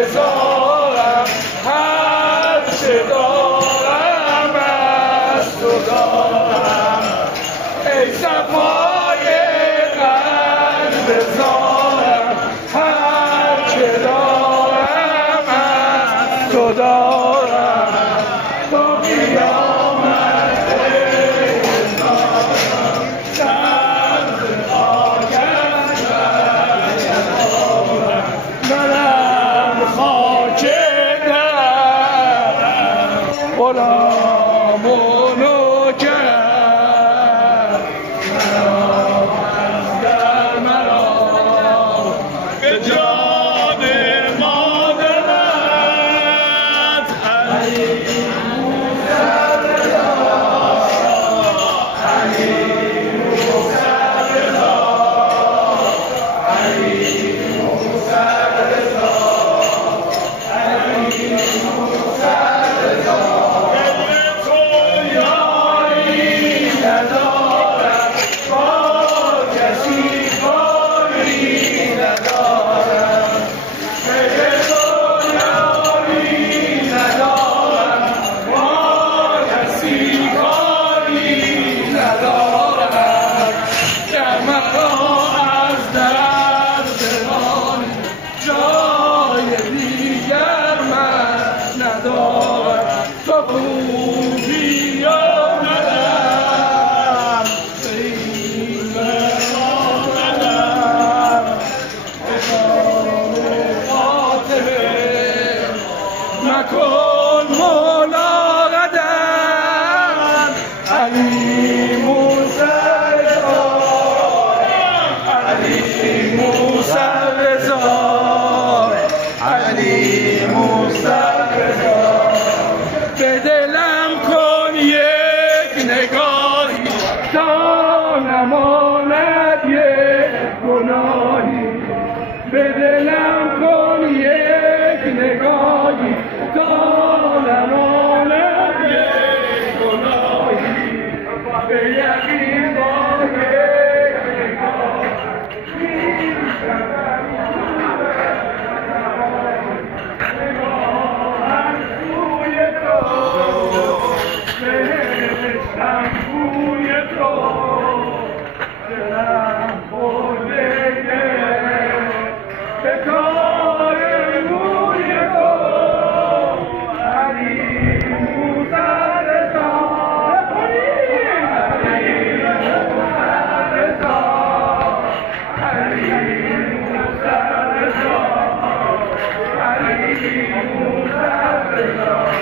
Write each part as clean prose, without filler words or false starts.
بذارم هر چه دارم از تو دارم ای صفای قلب بذارم هر چه دارم از تو دارم تا قیامت غلامونو کرد در مرا به جان مادرت علی موسی رضا علی موسی رضا علی موسی رضا علی موسی رضا نکن مولا قدم علی موسی رضا علی موسی رضا علی موسی رضا به دلم کن یک نگاهی تا نماند یک گناهی به دلم کن یک نگاهی تا نماند یک گناهی به یقین با یک نگاه سوی تو بهشتم سوی تو دلم خورده به کار روی تو علی موسی رضا علی موسی رضا علی موسی رضا علی موسی رضا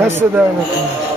دست در نکنه.